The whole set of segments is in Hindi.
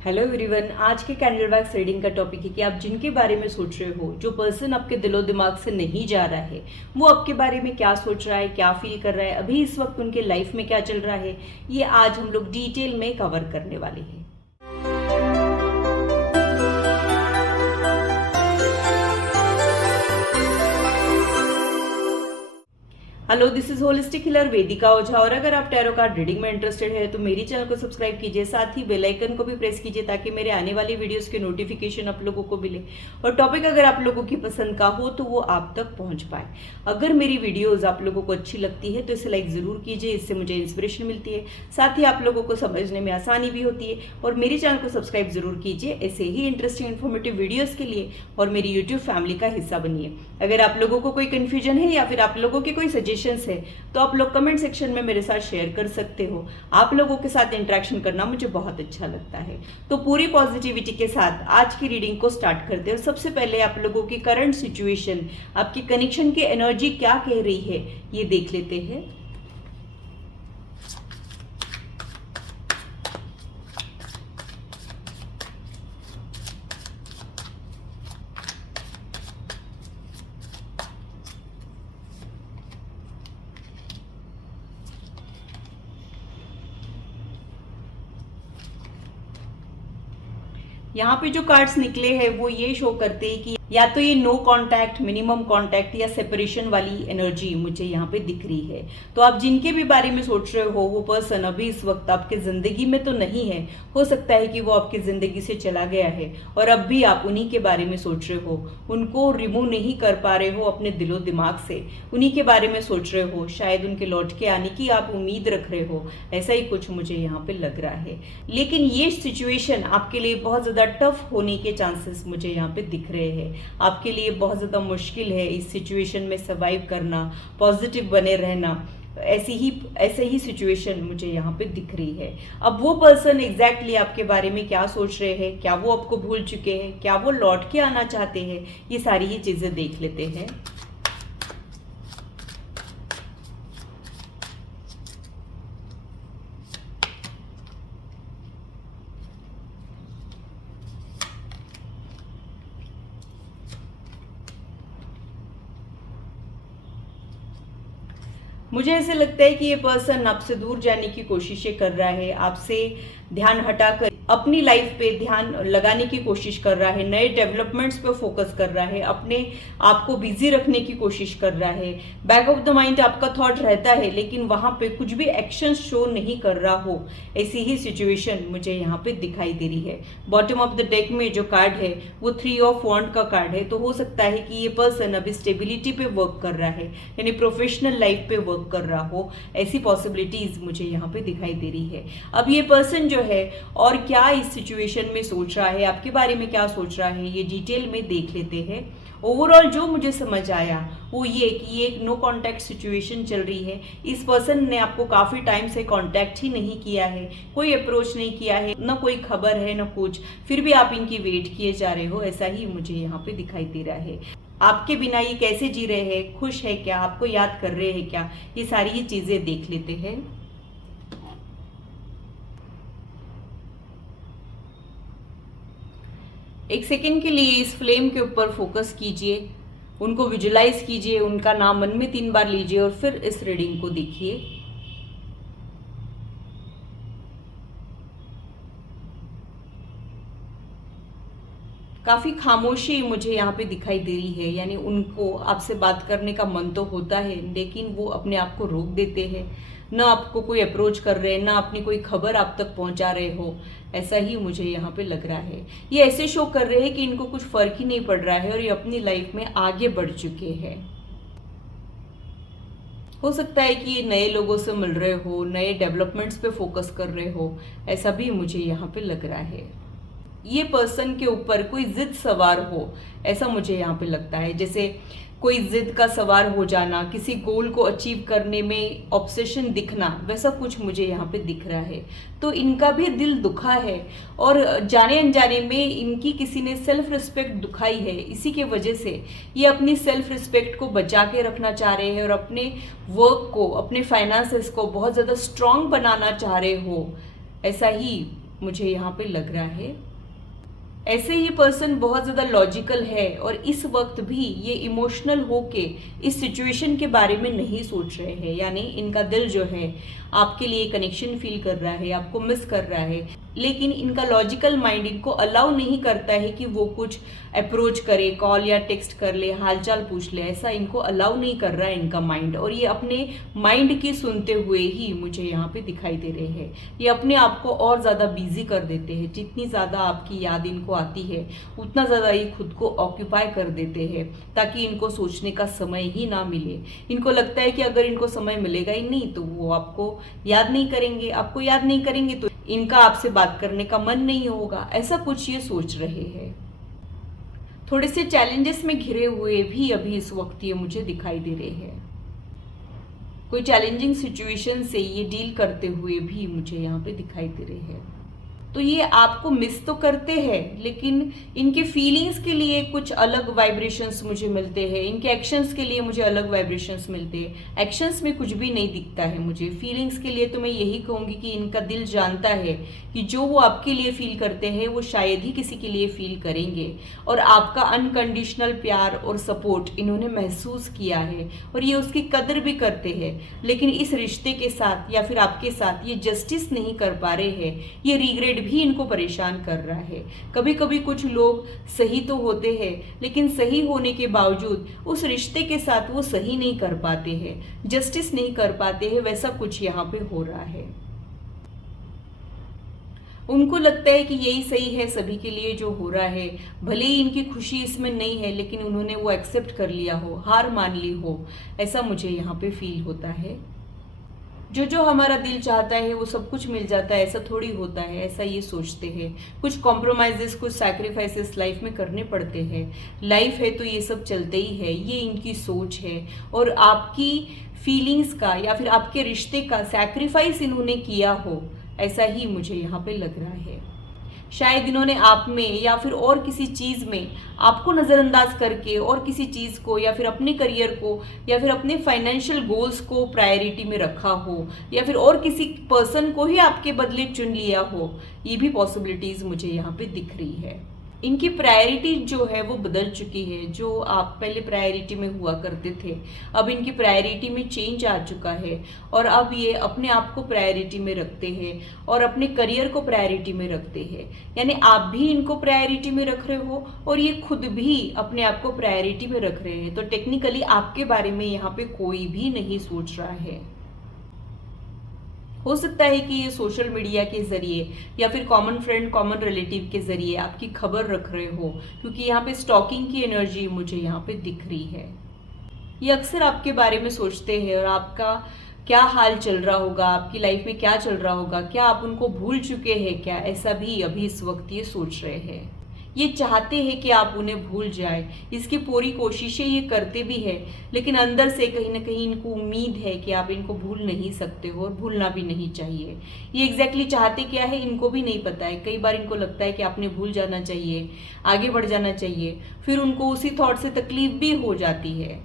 हेलो एवरीवन, आज के कैंडल वैक्स रीडिंग का टॉपिक है कि आप जिनके बारे में सोच रहे हो, जो पर्सन आपके दिलो दिमाग से नहीं जा रहा है, वो आपके बारे में क्या सोच रहा है, क्या फील कर रहा है, अभी इस वक्त उनके लाइफ में क्या चल रहा है, ये आज हम लोग डिटेल में कवर करने वाले हैं। Hello, this is holistic healer Vedika Ojha. और अगर आप टैरो कार्ड रीडिंग में इंटरेस्टेड है तो मेरी चैनल को सब्सक्राइब कीजिए, साथ ही बेल आइकन को भी प्रेस कीजिए ताकि मेरे आने वाली वीडियोस के नोटिफिकेशन आप लोगों को मिले और टॉपिक अगर आप लोगों की पसंद का हो तो वो आप तक पहुंच पाए। अगर मेरी वीडियोज आप लोगों को अच्छी लगती है तो इसे लाइक जरूर कीजिए, इससे मुझे इंस्पिरेशन मिलती है, साथ ही आप लोगों को समझने में आसानी भी होती है। और मेरी चैनल को सब्सक्राइब जरूर कीजिए ऐसे ही इंटरेस्टिंग इन्फॉर्मेटिव वीडियोज के लिए, और मेरी यूट्यूब फैमिली का हिस्सा बनिए। अगर आप लोगों को कोई कंफ्यूजन है या फिर आप लोगों के कोई सजेशंस है तो आप लोग कमेंट सेक्शन में मेरे साथ शेयर कर सकते हो। आप लोगों के साथ इंटरेक्शन करना मुझे बहुत अच्छा लगता है। तो पूरी पॉजिटिविटी के साथ आज की रीडिंग को स्टार्ट करते हैं। सबसे पहले आप लोगों की करंट सिचुएशन, आपकी कनेक्शन की एनर्जी क्या कह रही है, ये देख लेते हैं। यहाँ पे जो कार्ड्स निकले हैं वो ये शो करते हैं कि या तो ये नो कांटेक्ट, मिनिमम कांटेक्ट या सेपरेशन वाली एनर्जी मुझे यहाँ पे दिख रही है। तो आप जिनके भी बारे में सोच रहे हो वो पर्सन अभी इस वक्त आपके जिंदगी में तो नहीं है। हो सकता है कि वो आपकी जिंदगी से चला गया है और अब भी आप उन्हीं के बारे में सोच रहे हो, उनको रिमूव नहीं कर पा रहे हो अपने दिलो दिमाग से, उन्हीं के बारे में सोच रहे हो। शायद उनके लौट के आने की आप उम्मीद रख रहे हो, ऐसा ही कुछ मुझे यहाँ पे लग रहा है। लेकिन ये सिचुएशन आपके लिए बहुत ज्यादा टफ होने के चांसेस मुझे यहाँ पे दिख रहे हैं। आपके लिए बहुत ज़्यादा मुश्किल है इस सिचुएशन में सर्वाइव करना, पॉजिटिव बने रहना। ऐसे ही सिचुएशन मुझे यहाँ पे दिख रही है। अब वो पर्सन एग्जैक्टली आपके बारे में क्या सोच रहे हैं, क्या वो आपको भूल चुके हैं, क्या वो लौट के आना चाहते हैं, ये सारी ही चीज़ें देख लेते हैं। मुझे ऐसे लगता है कि ये पर्सन आपसे दूर जाने की कोशिशें कर रहा है, आपसे ध्यान हटाकर अपनी लाइफ पे ध्यान लगाने की कोशिश कर रहा है, नए डेवलपमेंट्स पे फोकस कर रहा है, अपने आप को बिजी रखने की कोशिश कर रहा है। बैक ऑफ द माइंड आपका थॉट रहता है लेकिन वहां पे कुछ भी एक्शन शो नहीं कर रहा हो, ऐसी ही सिचुएशन मुझे यहाँ पे दिखाई दे रही है। बॉटम ऑफ द डेक में जो कार्ड है वो 3 ऑफ वॉन्ड का कार्ड है। तो हो सकता है कि ये पर्सन अभी स्टेबिलिटी पे वर्क कर रहा है, यानी प्रोफेशनल लाइफ पे वर्क कर रहा हो, ऐसी पॉसिबिलिटीज मुझे यहाँ पे दिखाई दे रही है। अब ये पर्सन जो है और क्या इस सिचुएशन में सोच रहा है, आपके बारे में क्या सोच रहा है, ये डिटेल में देख लेते हैं। ओवरऑल जो मुझे समझ आया वो ये कि ये एक नो कांटेक्ट सिचुएशन चल रही है। इस पर्सन ने आपको काफी टाइम से कांटेक्ट ही नहीं किया है, कोई अप्रोच नहीं किया है, ना कोई खबर है ना कुछ, फिर भी आप इनकी वेट किए जा रहे हो, ऐसा ही मुझे यहाँ पे दिखाई दे रहा है। आपके बिना ये कैसे जी रहे हैं, खुश है क्या, आपको याद कर रहे हैं क्या, ये सारी ही चीजें देख लेते हैं। एक सेकेंड के लिए इस फ्लेम के ऊपर फोकस कीजिए, उनको विजुलाइज कीजिए, उनका नाम मन में 3 बार लीजिए और फिर इस रीडिंग को देखिए। काफी खामोशी मुझे यहाँ पे दिखाई दे रही है, यानी उनको आपसे बात करने का मन तो होता है लेकिन वो अपने आप को रोक देते हैं, ना आपको कोई अप्रोच कर रहे हैं, ना अपनी कोई खबर आप तक पहुंचा रहे हो, ऐसा ही मुझे यहाँ पे लग रहा है। ये ऐसे शो कर रहे हैं कि इनको कुछ फर्क ही नहीं पड़ रहा है और ये अपनी लाइफ में आगे बढ़ चुके हैं। हो सकता है कि ये नए लोगों से मिल रहे हो, नए डेवलपमेंट्स पे फोकस कर रहे हो, ऐसा भी मुझे यहाँ पे लग रहा है। ये पर्सन के ऊपर कोई जिद सवार हो, ऐसा मुझे यहाँ पे लगता है, जैसे कोई जिद का सवार हो जाना, किसी गोल को अचीव करने में ऑब्सेशन दिखना, वैसा कुछ मुझे यहाँ पे दिख रहा है। तो इनका भी दिल दुखा है और जाने अनजाने में इनकी किसी ने सेल्फ रिस्पेक्ट दुखाई है, इसी के वजह से ये अपनी सेल्फ रिस्पेक्ट को बचा के रखना चाह रहे हैं और अपने वर्क को, अपने फाइनेंसेस को बहुत ज़्यादा स्ट्रांग बनाना चाह रहे हो, ऐसा ही मुझे यहाँ पे लग रहा है। ऐसे ये पर्सन बहुत ज़्यादा लॉजिकल है और इस वक्त भी ये इमोशनल होके इस सिचुएशन के बारे में नहीं सोच रहे हैं, यानी इनका दिल जो है आपके लिए कनेक्शन फील कर रहा है, आपको मिस कर रहा है, लेकिन इनका लॉजिकल माइंड इनको अलाउ नहीं करता है कि वो कुछ अप्रोच करे, कॉल या टेक्स्ट कर ले, हालचाल पूछ ले। ऐसा इनको अलाउ नहीं कर रहा है इनका माइंड, और ये अपने माइंड की सुनते हुए ही मुझे यहाँ पे दिखाई दे रहे हैं। ये अपने आप को और ज़्यादा बिजी कर देते हैं। जितनी ज़्यादा आपकी याद इनको आती है उतना ज़्यादा ये खुद को ऑक्यूपाई कर देते हैं ताकि इनको सोचने का समय ही ना मिले। इनको लगता है कि अगर इनको समय मिलेगा ही नहीं तो वो आपको याद नहीं करेंगे, आपको याद नहीं करेंगे तो इनका आपसे बात करने का मन नहीं होगा, ऐसा कुछ ये सोच रहे हैं। थोड़े से चैलेंजेस में घिरे हुए भी अभी इस वक्त ये मुझे दिखाई दे रहे हैं। कोई चैलेंजिंग सिचुएशन से ये डील करते हुए भी मुझे यहाँ पे दिखाई दे रहे हैं। तो ये आपको मिस तो करते हैं, लेकिन इनके फीलिंग्स के लिए कुछ अलग वाइब्रेशंस मुझे मिलते हैं, इनके एक्शंस के लिए मुझे अलग वाइब्रेशंस मिलते हैं। एक्शंस में कुछ भी नहीं दिखता है मुझे। फीलिंग्स के लिए तो मैं यही कहूँगी कि इनका दिल जानता है कि जो वो आपके लिए फील करते हैं वो शायद ही किसी के लिए फील करेंगे, और आपका अनकंडीशनल प्यार और सपोर्ट इन्होंने महसूस किया है और ये उसकी कदर भी करते हैं। लेकिन इस रिश्ते के साथ या फिर आपके साथ ये जस्टिस नहीं कर पा रहे हैं, ये रिग्रेट भी इनको परेशान कर रहा है। कभी कभी कुछ लोग सही तो होते हैं, लेकिन सही होने के बावजूद उस रिश्ते के साथ वो सही नहीं कर पाते हैं, जस्टिस नहीं कर पाते हैं। वैसा कुछ यहाँ पे हो रहा है। उनको लगता है कि यही सही है सभी के लिए जो हो रहा है, भले ही इनकी खुशी इसमें नहीं है, लेकिन उन्होंने वो एक्सेप्ट कर लिया हो, हार मान ली हो, ऐसा मुझे यहाँ पे फील होता है। जो जो हमारा दिल चाहता है वो सब कुछ मिल जाता है, ऐसा थोड़ी होता है, ऐसा ये सोचते हैं। कुछ कॉम्प्रोमाइजेस, कुछ सैक्रिफाइसेस लाइफ में करने पड़ते हैं। लाइफ है तो ये सब चलते ही है, ये इनकी सोच है। और आपकी फीलिंग्स का या फिर आपके रिश्ते का सैक्रिफाइस इन्होंने किया हो, ऐसा ही मुझे यहाँ पे लग रहा है। शायद इन्होंने आप में या फिर और किसी चीज़ में आपको नज़रअंदाज करके और किसी चीज़ को या फिर अपने करियर को या फिर अपने फाइनेंशियल गोल्स को प्रायोरिटी में रखा हो, या फिर और किसी पर्सन को ही आपके बदले चुन लिया हो। ये भी पॉसिबिलिटीज़ मुझे यहाँ पे दिख रही है। इनकी प्रायोरिटी जो है वो बदल चुकी है। जो आप पहले प्रायोरिटी में हुआ करते थे, अब इनकी प्रायोरिटी में चेंज आ चुका है, और अब ये अपने आप को प्रायोरिटी में रखते हैं और अपने करियर को प्रायोरिटी में रखते हैं। यानी आप भी इनको प्रायोरिटी में रख रहे हो और ये खुद भी अपने आप को प्रायोरिटी में रख रहे हैं। तो टेक्निकली आपके बारे में यहाँ पे कोई भी नहीं सोच रहा है। हो सकता है कि ये सोशल मीडिया के जरिए या फिर कॉमन फ्रेंड, कॉमन रिलेटिव के जरिए आपकी खबर रख रहे हो, क्योंकि यहाँ पे स्टॉकिंग की एनर्जी मुझे यहाँ पे दिख रही है। ये अक्सर आपके बारे में सोचते हैं और आपका क्या हाल चल रहा होगा, आपकी लाइफ में क्या चल रहा होगा, क्या आप उनको भूल चुके हैं क्या, ऐसा भी अभी इस वक्त ये सोच रहे हैं। ये चाहते हैं कि आप उन्हें भूल जाए, इसकी पूरी कोशिशें ये करते भी हैं, लेकिन अंदर से कहीं ना कहीं इनको उम्मीद है कि आप इनको भूल नहीं सकते हो और भूलना भी नहीं चाहिए। ये एग्जैक्टली चाहते क्या है इनको भी नहीं पता है। कई बार इनको लगता है कि आपने भूल जाना चाहिए, आगे बढ़ जाना चाहिए, फिर उनको उसी थॉट से तकलीफ भी हो जाती है।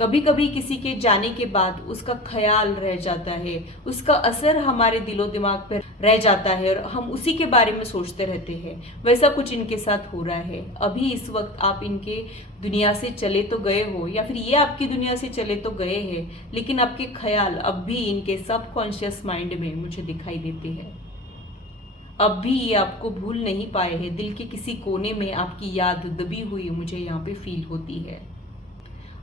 कभी कभी किसी के जाने के बाद उसका ख्याल रह जाता है, उसका असर हमारे दिलो दिमाग पर रह जाता है और हम उसी के बारे में सोचते रहते हैं। वैसा कुछ इनके साथ हो रहा है। अभी इस वक्त आप इनके दुनिया से चले तो गए हो या फिर ये आपकी दुनिया से चले तो गए हैं, लेकिन आपके ख्याल अब भी इनके सबकॉन्शियस माइंड में मुझे दिखाई देते हैं। अब भी ये आपको भूल नहीं पाए हैं। दिल के किसी कोने में आपकी याद दबी हुई मुझे यहाँ पे फील होती है।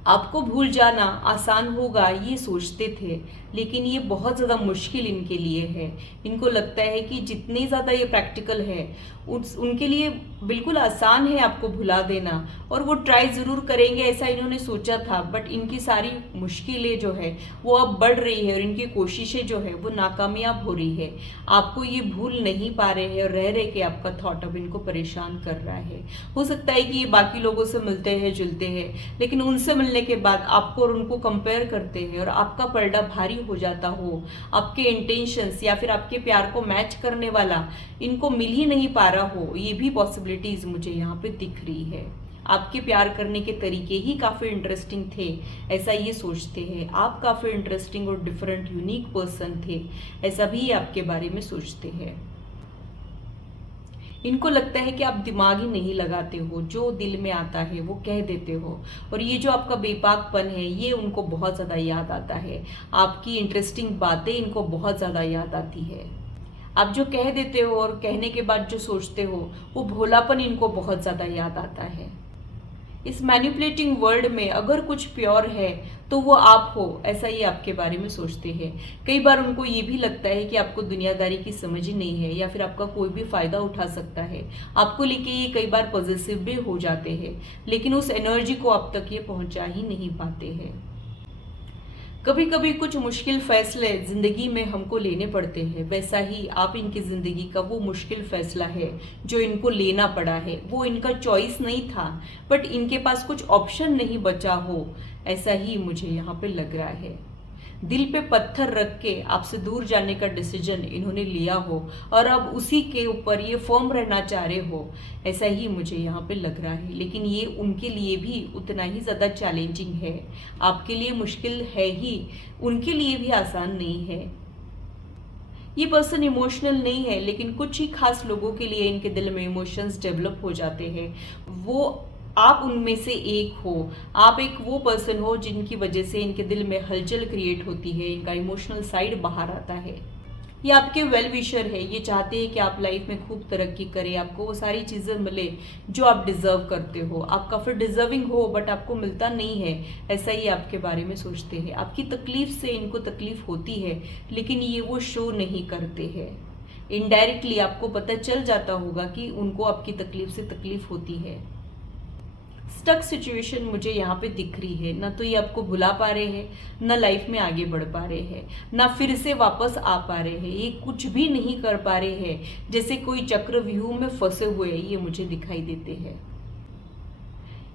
आपको भूल जाना आसान होगा ये सोचते थे, लेकिन ये बहुत ज़्यादा मुश्किल इनके लिए है। इनको लगता है कि जितनी ज़्यादा ये प्रैक्टिकल है उनके लिए बिल्कुल आसान है आपको भुला देना, और वो ट्राई ज़रूर करेंगे ऐसा इन्होंने सोचा था। बट इनकी सारी मुश्किलें जो है वो अब बढ़ रही है और इनकी कोशिशें जो है वो नाकामयाब हो रही है। आपको ये भूल नहीं पा रहे हैं और रह रहे कि आपका थॉट अब इनको परेशान कर रहा है। हो सकता है कि ये बाकी लोगों से मिलते हैं जुलते हैं, लेकिन उनसे मिलने के बाद आपको और उनको कंपेयर करते हैं और आपका पलड़ा भारी हो जाता हो। आपके इंटेंशंस या फिर आपके प्यार को मैच करने वाला इनको मिल ही नहीं पा रहा हो, ये भी पॉसिबिलिटीज मुझे यहाँ पे दिख रही है। आपके प्यार करने के तरीके ही काफ़ी इंटरेस्टिंग थे, ऐसा ये सोचते हैं। आप काफ़ी इंटरेस्टिंग और डिफरेंट यूनिक पर्सन थे, ऐसा भी आपके बारे में सोचते हैं। इनको लगता है कि आप दिमाग ही नहीं लगाते हो, जो दिल में आता है वो कह देते हो। और ये जो आपका बेबाकपन है ये उनको बहुत ज़्यादा याद आता है। आपकी इंटरेस्टिंग बातें इनको बहुत ज़्यादा याद आती है। आप जो कह देते हो और कहने के बाद जो सोचते हो वो भोलापन इनको बहुत ज़्यादा याद आता है। इस मैनिपुलेटिंग वर्ल्ड में अगर कुछ प्योर है तो वो आप हो, ऐसा ये आपके बारे में सोचते हैं। कई बार उनको ये भी लगता है कि आपको दुनियादारी की समझ ही नहीं है या फिर आपका कोई भी फ़ायदा उठा सकता है। आपको लेके ये कई बार पॉजिटिव भी हो जाते हैं, लेकिन उस एनर्जी को आप तक ये पहुंचा ही नहीं पाते हैं। कभी कभी कुछ मुश्किल फैसले ज़िंदगी में हमको लेने पड़ते हैं, वैसा ही आप इनकी ज़िंदगी का वो मुश्किल फैसला है जो इनको लेना पड़ा है। वो इनका चॉइस नहीं था, बट इनके पास कुछ ऑप्शन नहीं बचा हो, ऐसा ही मुझे यहाँ पे लग रहा है। दिल पे पत्थर रख के आपसे दूर जाने का डिसीजन इन्होंने लिया हो और अब उसी के ऊपर ये फर्म रहना चाह रहे हो, ऐसा ही मुझे यहाँ पे लग रहा है। लेकिन ये उनके लिए भी उतना ही ज़्यादा चैलेंजिंग है। आपके लिए मुश्किल है ही, उनके लिए भी आसान नहीं है। ये पर्सन इमोशनल नहीं है, लेकिन कुछ ही खास लोगों के लिए इनके दिल में इमोशंस डेवलप हो जाते हैं। वो आप उनमें से एक हो। आप एक वो पर्सन हो जिनकी वजह से इनके दिल में हलचल क्रिएट होती है, इनका इमोशनल साइड बाहर आता है। ये आपके वेल विशर है, ये चाहते हैं कि आप लाइफ में खूब तरक्की करें, आपको वो सारी चीज़ें मिले जो आप डिज़र्व करते हो। आप काफ़ी डिज़र्विंग हो बट आपको मिलता नहीं है, ऐसा ही आपके बारे में सोचते हैं। आपकी तकलीफ से इनको तकलीफ होती है, लेकिन ये वो शो नहीं करते हैं। इनडायरेक्टली आपको पता चल जाता होगा कि उनको आपकी तकलीफ से तकलीफ होती है। स्टक सिचुएशन मुझे यहाँ पे दिख रही है। ना तो ये आपको भुला पा रहे हैं, ना लाइफ में आगे बढ़ पा रहे हैं, ना फिर से वापस आ पा रहे हैं। ये कुछ भी नहीं कर पा रहे हैं, जैसे कोई चक्रव्यूह में फंसे हुए ये मुझे दिखाई देते हैं।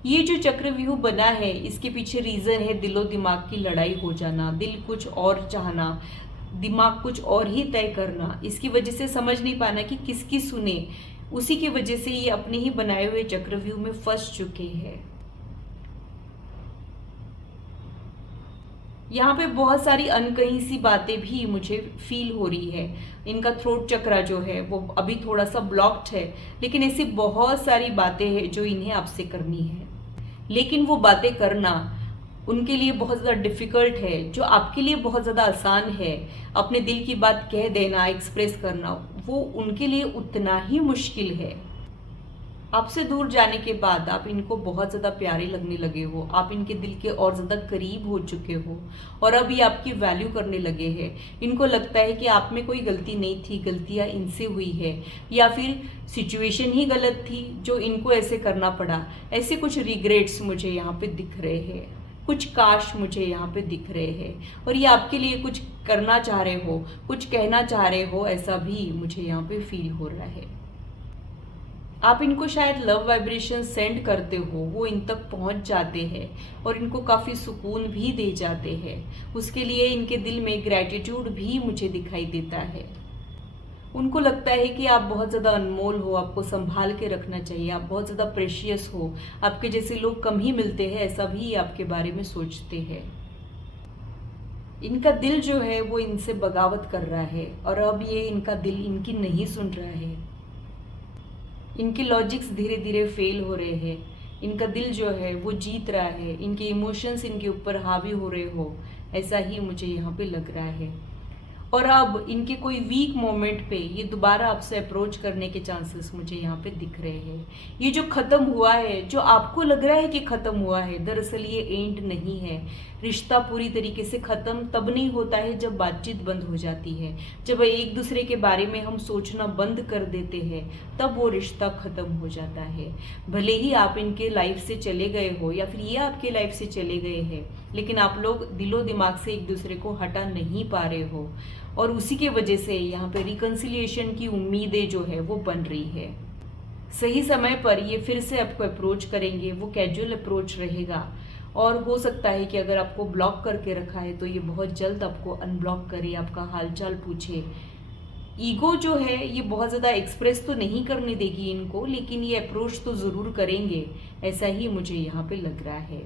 ये जो चक्रव्यूह बना है इसके पीछे रीज़न है दिलो दिमाग की लड़ाई हो जाना, दिल कुछ और चाहना, दिमाग कुछ और ही तय करना। इसकी वजह से समझ नहीं पाना कि किसकी सुने, उसी की वजह से ये अपने ही बनाए हुए चक्रव्यूह में फंस चुके हैं। यहाँ पे बहुत सारी अनकही सी बातें भी मुझे फील हो रही है। इनका थ्रोट चक्रा जो है वो अभी थोड़ा सा ब्लॉक्ड है, लेकिन ऐसी बहुत सारी बातें हैं जो इन्हें आपसे करनी है। लेकिन वो बातें करना उनके लिए बहुत ज़्यादा डिफ़िकल्ट है, जो आपके लिए बहुत ज़्यादा आसान है। अपने दिल की बात कह देना, एक्सप्रेस करना, वो उनके लिए उतना ही मुश्किल है। आपसे दूर जाने के बाद आप इनको बहुत ज़्यादा प्यारे लगने लगे हो, आप इनके दिल के और ज़्यादा करीब हो चुके हो और अब ये आपकी वैल्यू करने लगे हैं। इनको लगता है कि आप में कोई गलती नहीं थी, गलतियाँ इनसे हुई है या फिर सिचुएशन ही गलत थी जो इनको ऐसे करना पड़ा। ऐसे कुछ रिग्रेट्स मुझे यहाँ पे दिख रहे हैं, कुछ काश मुझे यहाँ पे दिख रहे हैं और ये आपके लिए कुछ करना चाह रहे हो, कुछ कहना चाह रहे हो, ऐसा भी मुझे यहाँ पे फील हो रहा है। आप इनको शायद लव वाइब्रेशन सेंड करते हो, वो इन तक पहुंच जाते हैं और इनको काफ़ी सुकून भी दे जाते हैं। उसके लिए इनके दिल में ग्रैटिट्यूड भी मुझे दिखाई देता है। उनको लगता है कि आप बहुत ज़्यादा अनमोल हो, आपको संभाल के रखना चाहिए, आप बहुत ज़्यादा प्रेशियस हो, आपके जैसे लोग कम ही मिलते हैं, ऐसा भी आपके बारे में सोचते हैं। इनका दिल जो है वो इनसे बगावत कर रहा है और अब ये इनका दिल इनकी नहीं सुन रहा है। इनके लॉजिक्स धीरे धीरे फेल हो रहे हैं। इनका दिल जो है वो जीत रहा है, इनके इमोशंस इनके ऊपर हावी हो रहे हो, ऐसा ही मुझे यहाँ पे लग रहा है। और अब इनके कोई वीक मोमेंट पे ये दोबारा आपसे अप्रोच करने के चांसेस मुझे यहाँ पे दिख रहे हैं। ये जो ख़त्म हुआ है, जो आपको लग रहा है कि ख़त्म हुआ है, दरअसल ये एंड नहीं है। रिश्ता पूरी तरीके से ख़त्म तब नहीं होता है जब बातचीत बंद हो जाती है, जब एक दूसरे के बारे में हम सोचना बंद कर देते हैं, तब वो रिश्ता ख़त्म हो जाता है। भले ही आप इनके लाइफ से चले गए हो या फिर ये आपके लाइफ से चले गए हैं, लेकिन आप लोग दिलो दिमाग से एक दूसरे को हटा नहीं पा रहे हो और उसी के वजह से यहाँ पे रिकन्सिलिएशन की उम्मीदें जो है वो बन रही है। सही समय पर ये फिर से आपको अप्रोच करेंगे, वो कैजुअल अप्रोच रहेगा और हो सकता है कि अगर आपको ब्लॉक करके रखा है तो ये बहुत जल्द आपको अनब्लॉक करे, आपका हालचाल पूछे। ईगो जो है ये बहुत ज़्यादा एक्सप्रेस तो नहीं करने देगी इनको, लेकिन ये अप्रोच तो ज़रूर करेंगे, ऐसा ही मुझे यहाँ पे लग रहा है।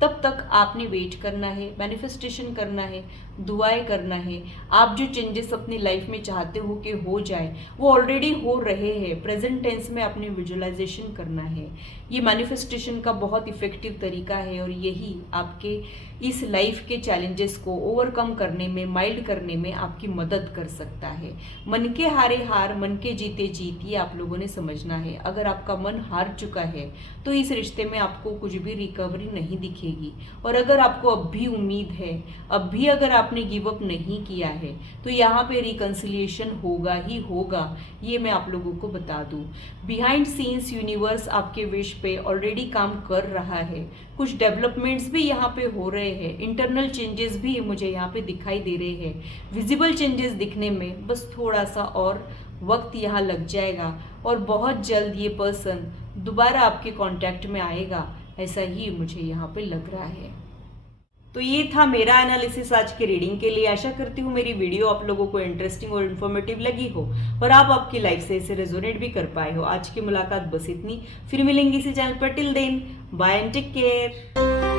तब तक आपने वेट करना है, मैनिफेस्टेशन करना है, दुआएं करना है। आप जो चेंजेस अपनी लाइफ में चाहते हो कि हो जाए वो ऑलरेडी हो रहे हैं। प्रेजेंट टेंस में आपने विजुअलाइजेशन करना है। ये मैनिफेस्टेशन का बहुत इफेक्टिव तरीका है और यही आपके इस लाइफ के चैलेंजेस को ओवरकम करने में, माइल्ड करने में आपकी मदद कर सकता है। मन के हारे हार, मन के जीते जीत, ये आप लोगों ने समझना है। अगर आपका मन हार चुका है तो इस रिश्ते में आपको कुछ भी रिकवरी नहीं दिखेगी। और अगर आपको अब भी उम्मीद है, अब भी अगर आपने गिव अप नहीं किया है, तो यहाँ पे रिकंसिलिएशन होगा ही होगा, ये मैं आप लोगों को बता दूँ। बिहाइंड सीन्स यूनिवर्स आपके विश पे ऑलरेडी काम कर रहा है। कुछ डेवलपमेंट्स भी यहाँ पे हो रहे हैं, इंटरनल चेंजेस भी मुझे यहाँ पे दिखाई दे रहे हैं। विजिबल चेंजेस दिखने में बस थोड़ा सा और वक्त यहाँ लग जाएगा और बहुत जल्द ये पर्सन दोबारा आपके कांटेक्ट में आएगा, ऐसा ही मुझे यहाँ पे लग रहा है। तो ये था मेरा एनालिसिस आज के रीडिंग के लिए। आशा करती हूँ मेरी वीडियो आप लोगों को इंटरेस्टिंग और इन्फॉर्मेटिव लगी हो और आप आपकी लाइफ से इसे रेजोनेट भी कर पाए हो। आज की मुलाकात बस इतनी, फिर मिलेंगे इसी चैनल पर। Till then, bye and take care.